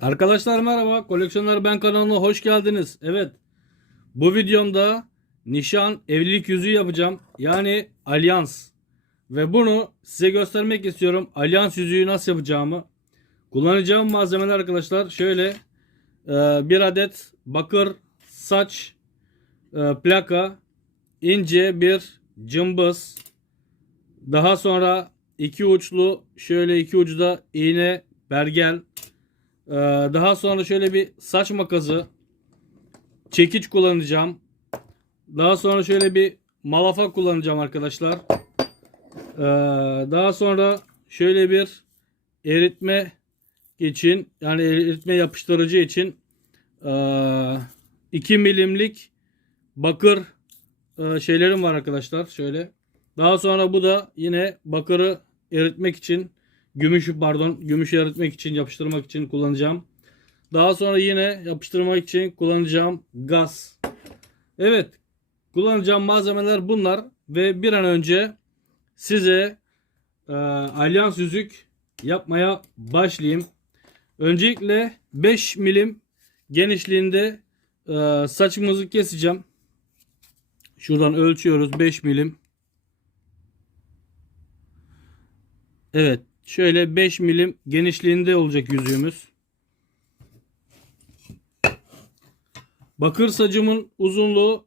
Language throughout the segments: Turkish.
Arkadaşlar merhaba. Koleksiyonlar Ben kanalına hoş geldiniz. Evet. Bu videomda nişan evlilik yüzüğü yapacağım. Yani alyans. Ve bunu size göstermek istiyorum. Alyans yüzüğü nasıl yapacağımı. Kullanacağım malzemeler arkadaşlar şöyle e, bir adet bakır saç e, plaka ince bir cımbız daha sonra iki uçlu şöyle iki ucu da iğne bergel ee, daha sonra şöyle bir saç makası, çekiç kullanacağım. Daha sonra şöyle bir malafa kullanacağım arkadaşlar. Ee, daha sonra şöyle bir eritme için yani eritme yapıştırıcı için 2 milimlik bakır e, şeylerim var arkadaşlar. Şöyle. Daha sonra bu da yine bakırı eritmek için Gümüş pardon gümüş eritmek için yapıştırmak için kullanacağım. Daha sonra yine yapıştırmak için kullanacağım gaz. Evet kullanacağım malzemeler bunlar ve bir an önce size e, alyans yüzük yapmaya başlayayım. Öncelikle 5 milim genişliğinde e, saçımızı keseceğim. Şuradan ölçüyoruz 5 milim. Evet Şöyle 5 milim genişliğinde olacak yüzüğümüz. Bakır sacımın uzunluğu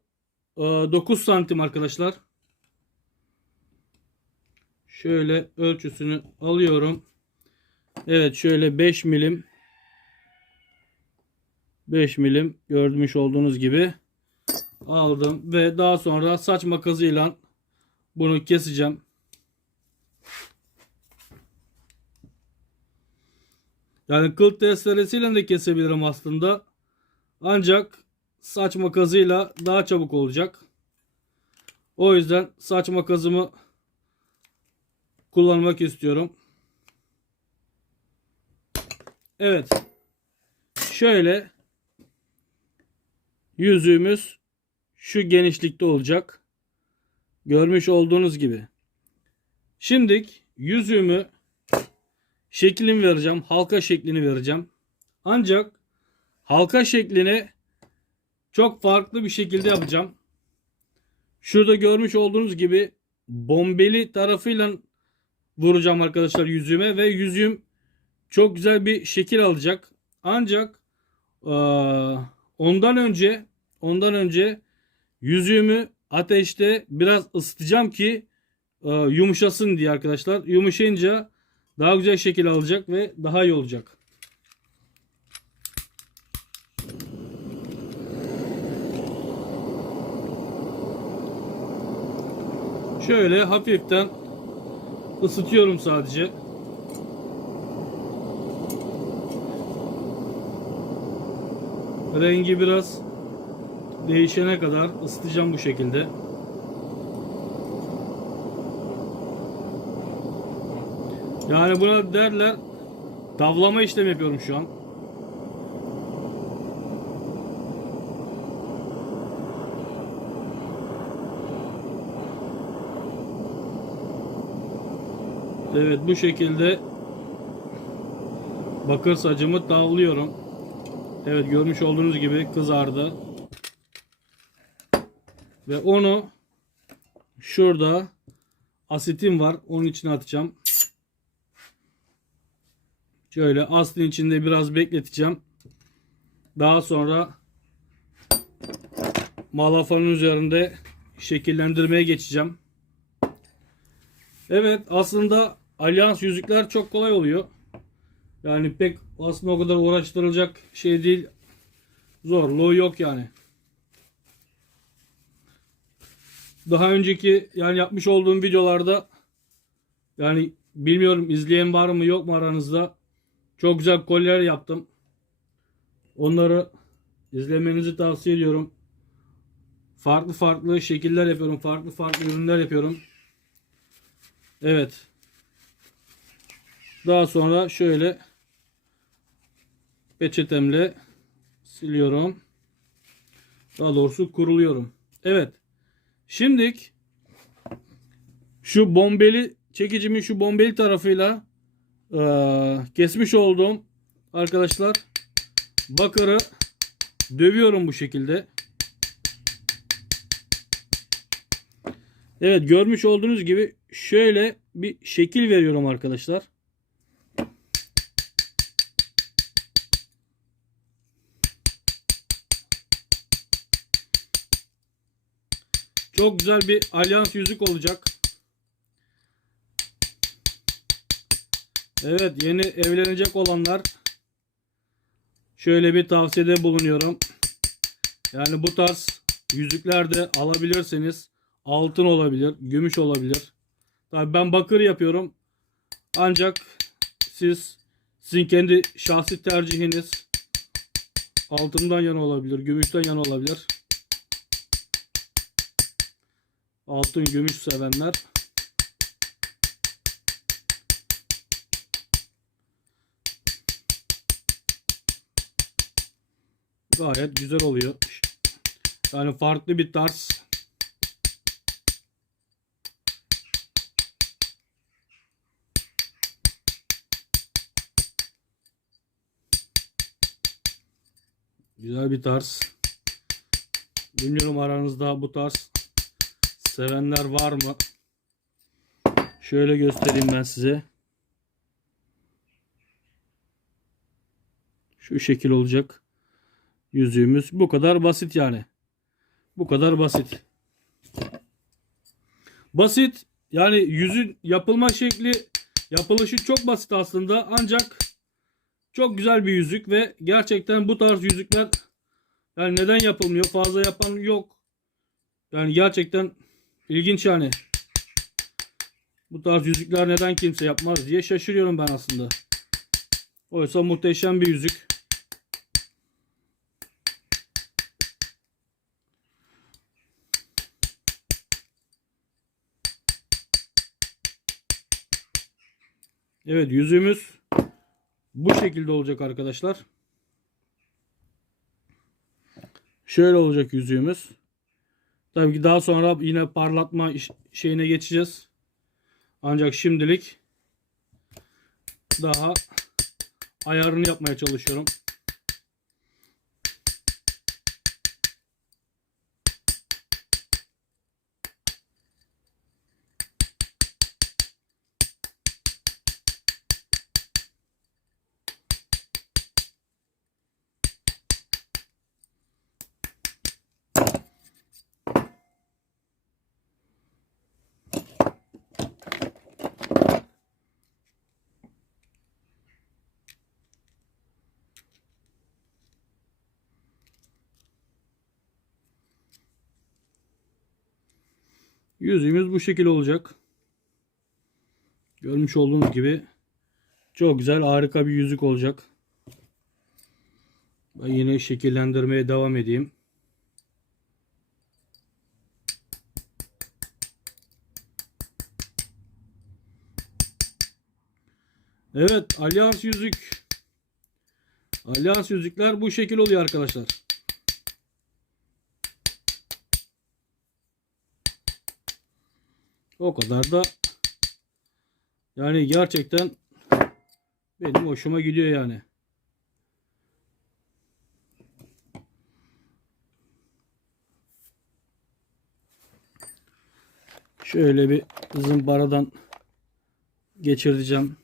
9 e, santim arkadaşlar. Şöyle ölçüsünü alıyorum. Evet şöyle 5 milim 5 milim görmüş olduğunuz gibi aldım ve daha sonra saç makasıyla bunu keseceğim. Yani kıl testeresiyle de kesebilirim aslında. Ancak saç makasıyla daha çabuk olacak. O yüzden saç makasımı kullanmak istiyorum. Evet. Şöyle yüzüğümüz şu genişlikte olacak. Görmüş olduğunuz gibi. Şimdilik yüzüğümü şeklini vereceğim. Halka şeklini vereceğim. Ancak halka şeklini çok farklı bir şekilde yapacağım. Şurada görmüş olduğunuz gibi bombeli tarafıyla vuracağım arkadaşlar yüzüğüme ve yüzüğüm çok güzel bir şekil alacak. Ancak ondan önce ondan önce yüzüğümü ateşte biraz ısıtacağım ki yumuşasın diye arkadaşlar. Yumuşayınca daha güzel şekil alacak ve daha iyi olacak. Şöyle hafiften ısıtıyorum sadece. Rengi biraz değişene kadar ısıtacağım bu şekilde. Yani buna derler tavlama işlemi yapıyorum şu an. Evet bu şekilde bakır sacımı tavlıyorum. Evet görmüş olduğunuz gibi kızardı. Ve onu şurada asitim var. Onun içine atacağım. Şöyle aslın içinde biraz bekleteceğim. Daha sonra malafanın üzerinde şekillendirmeye geçeceğim. Evet aslında alyans yüzükler çok kolay oluyor. Yani pek aslında o kadar uğraştırılacak şey değil. Zorluğu yok yani. Daha önceki yani yapmış olduğum videolarda yani bilmiyorum izleyen var mı yok mu aranızda çok güzel kolyeler yaptım. Onları izlemenizi tavsiye ediyorum. Farklı farklı şekiller yapıyorum. Farklı farklı ürünler yapıyorum. Evet. Daha sonra şöyle peçetemle siliyorum. Daha doğrusu kuruluyorum. Evet. Şimdilik şu bombeli çekicimin şu bombeli tarafıyla ee, kesmiş olduğum arkadaşlar Bakırı dövüyorum bu şekilde. Evet görmüş olduğunuz gibi şöyle bir şekil veriyorum arkadaşlar. Çok güzel bir alyans yüzük olacak. Evet yeni evlenecek olanlar şöyle bir tavsiyede bulunuyorum. Yani bu tarz yüzükler de alabilirsiniz. Altın olabilir, gümüş olabilir. Tabii ben bakır yapıyorum. Ancak siz sizin kendi şahsi tercihiniz altından yana olabilir, gümüşten yana olabilir. Altın gümüş sevenler gayet güzel oluyor. Yani farklı bir tarz. Güzel bir tarz. Bilmiyorum aranızda bu tarz sevenler var mı? Şöyle göstereyim ben size. Şu şekil olacak. Yüzüğümüz bu kadar basit yani. Bu kadar basit. Basit yani yüzün yapılma şekli yapılışı çok basit aslında ancak çok güzel bir yüzük ve gerçekten bu tarz yüzükler yani neden yapılmıyor? Fazla yapan yok. Yani gerçekten ilginç yani. Bu tarz yüzükler neden kimse yapmaz diye şaşırıyorum ben aslında. Oysa muhteşem bir yüzük. Evet yüzüğümüz bu şekilde olacak arkadaşlar. Şöyle olacak yüzüğümüz. Tabii ki daha sonra yine parlatma şeyine geçeceğiz. Ancak şimdilik daha ayarını yapmaya çalışıyorum. Yüzüğümüz bu şekil olacak. Görmüş olduğunuz gibi çok güzel harika bir yüzük olacak. Ben yine şekillendirmeye devam edeyim. Evet, alyans yüzük. Alyans yüzükler bu şekil oluyor arkadaşlar. O kadar da yani gerçekten benim hoşuma gidiyor yani. Şöyle bir zımparadan geçireceğim.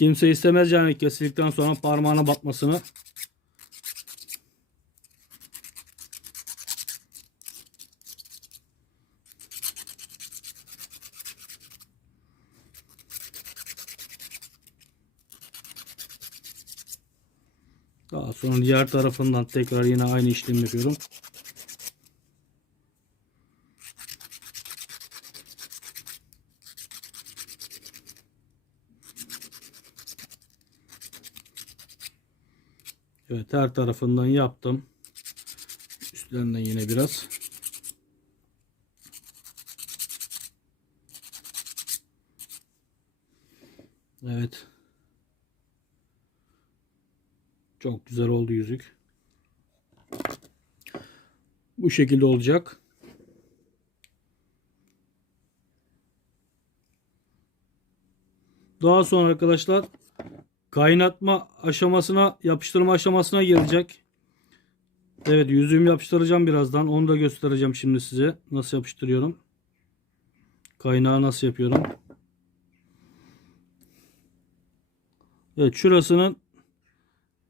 Kimse istemez yani kesildikten sonra parmağına batmasını. Daha sonra diğer tarafından tekrar yine aynı işlemi yapıyorum. Evet her tarafından yaptım. Üstlerinden yine biraz. Evet. Çok güzel oldu yüzük. Bu şekilde olacak. Daha sonra arkadaşlar kaynatma aşamasına yapıştırma aşamasına gelecek. Evet yüzüğümü yapıştıracağım birazdan. Onu da göstereceğim şimdi size. Nasıl yapıştırıyorum. Kaynağı nasıl yapıyorum. Evet şurasının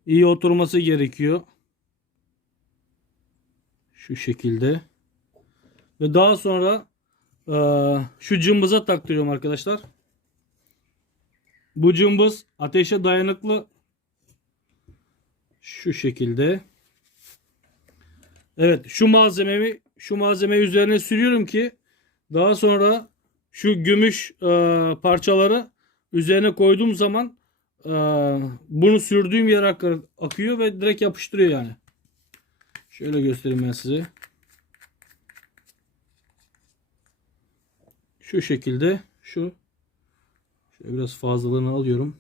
iyi oturması gerekiyor. Şu şekilde. Ve daha sonra şu cımbıza taktırıyorum arkadaşlar. Bu cımbız ateşe dayanıklı. Şu şekilde. Evet şu malzememi şu malzemeyi üzerine sürüyorum ki daha sonra şu gümüş eee, parçaları üzerine koyduğum zaman eee, bunu sürdüğüm yer ak- akıyor ve direkt yapıştırıyor yani. Şöyle göstereyim ben size. Şu şekilde şu şöyle biraz fazlalığını alıyorum.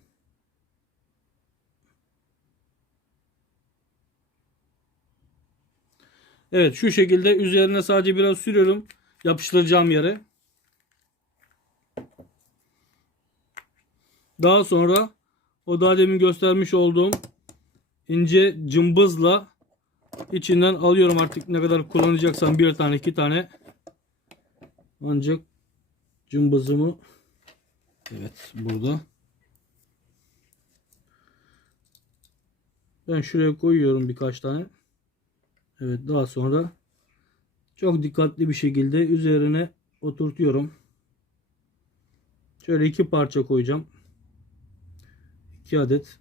Evet şu şekilde üzerine sadece biraz sürüyorum yapıştıracağım yere. Daha sonra o daha demin göstermiş olduğum ince cımbızla içinden alıyorum artık ne kadar kullanacaksam bir tane iki tane ancak cımbızımı evet burada. Ben şuraya koyuyorum birkaç tane. Evet daha sonra çok dikkatli bir şekilde üzerine oturtuyorum. Şöyle iki parça koyacağım. İki adet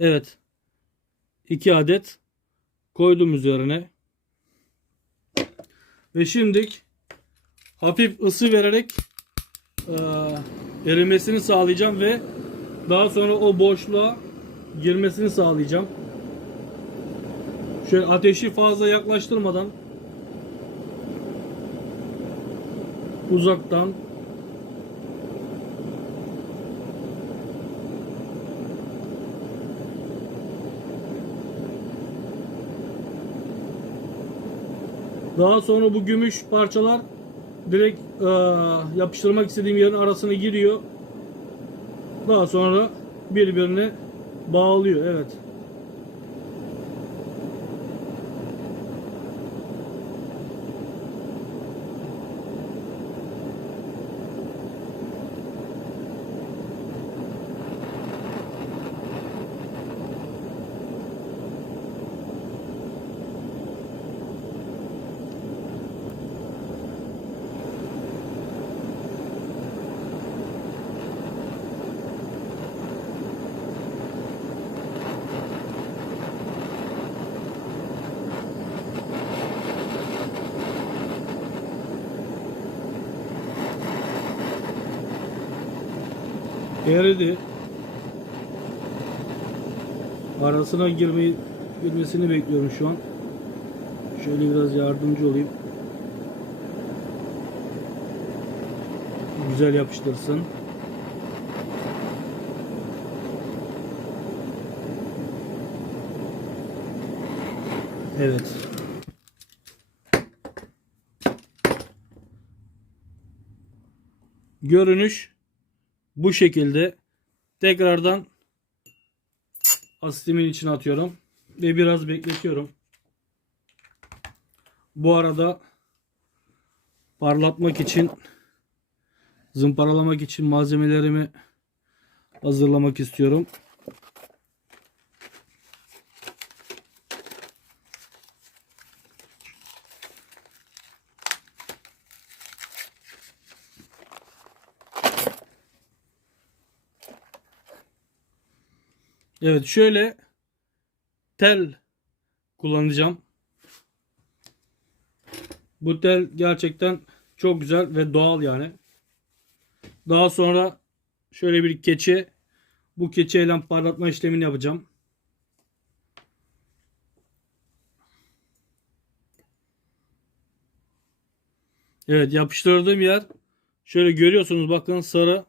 Evet. 2 adet koydum üzerine. Ve şimdi hafif ısı vererek eee, erimesini sağlayacağım ve daha sonra o boşluğa girmesini sağlayacağım. Şöyle ateşi fazla yaklaştırmadan uzaktan Daha sonra bu gümüş parçalar direkt eee, yapıştırmak istediğim yerin arasına giriyor. Daha sonra birbirine bağlıyor. Evet. Eridi. Arasına girmeyi girmesini bekliyorum şu an. Şöyle biraz yardımcı olayım. Güzel yapıştırsın. Evet. Görünüş bu şekilde tekrardan asitimin içine atıyorum ve biraz bekletiyorum. Bu arada parlatmak için zımparalamak için malzemelerimi hazırlamak istiyorum. Evet şöyle tel kullanacağım. Bu tel gerçekten çok güzel ve doğal yani. Daha sonra şöyle bir keçe bu keçeyle parlatma işlemini yapacağım. Evet yapıştırdığım yer şöyle görüyorsunuz bakın sarı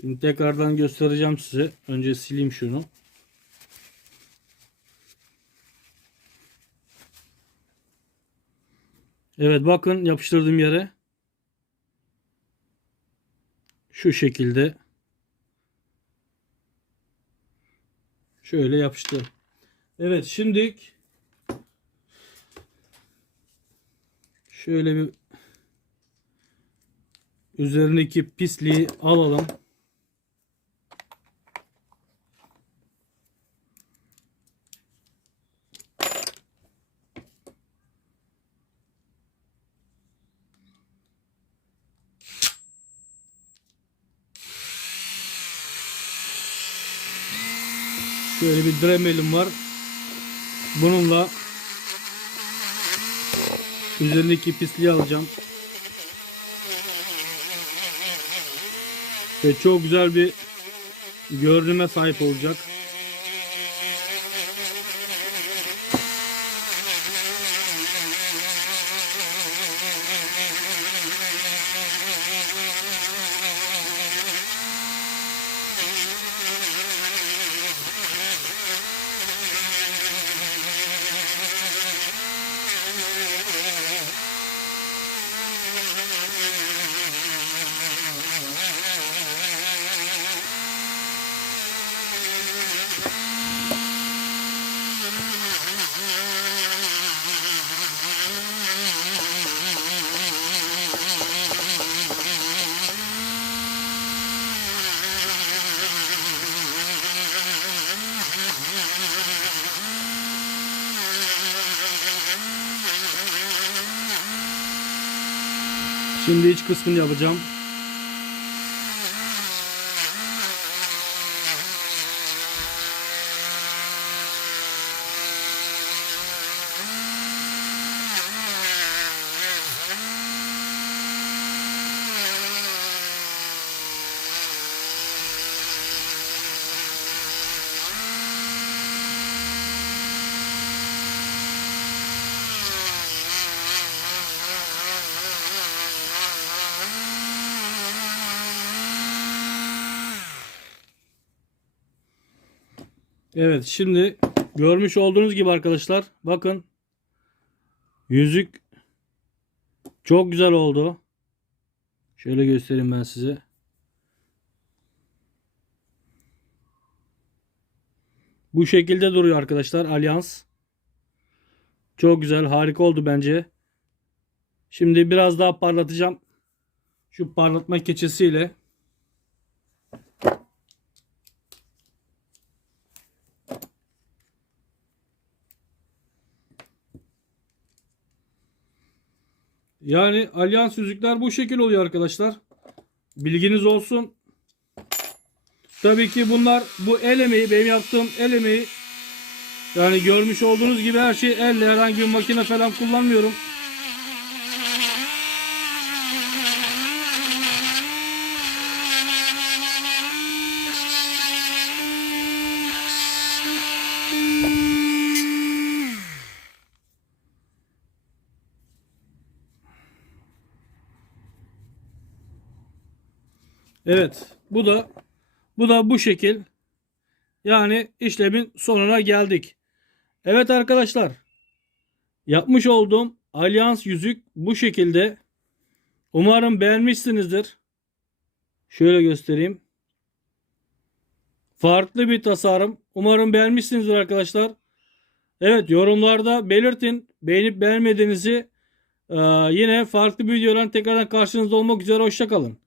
Şimdi tekrardan göstereceğim size. Önce sileyim şunu. Evet bakın yapıştırdığım yere. Şu şekilde. Şöyle yapıştı. Evet şimdi şöyle bir üzerindeki pisliği alalım. Şöyle bir dremelim var. Bununla üzerindeki pisliği alacağım. Ve çok güzel bir görünüme sahip olacak. Şimdi iç kısmını yapacağım. Evet şimdi görmüş olduğunuz gibi arkadaşlar bakın yüzük çok güzel oldu. Şöyle göstereyim ben size. Bu şekilde duruyor arkadaşlar Alyans. Çok güzel harika oldu bence. Şimdi biraz daha parlatacağım. Şu parlatma keçesiyle. Yani alyans yüzükler bu şekil oluyor arkadaşlar. Bilginiz olsun. Tabii ki bunlar bu el emeği benim yaptığım el emeği. Yani görmüş olduğunuz gibi her şey elle herhangi bir makine falan kullanmıyorum. Evet. Bu da bu da bu şekil. Yani işlemin sonuna geldik. Evet arkadaşlar. Yapmış olduğum alyans yüzük bu şekilde. Umarım beğenmişsinizdir. Şöyle göstereyim. Farklı bir tasarım. Umarım beğenmişsinizdir arkadaşlar. Evet yorumlarda belirtin. Beğenip beğenmediğinizi. Ee, yine farklı bir videolarla tekrardan karşınızda olmak üzere. Hoşçakalın.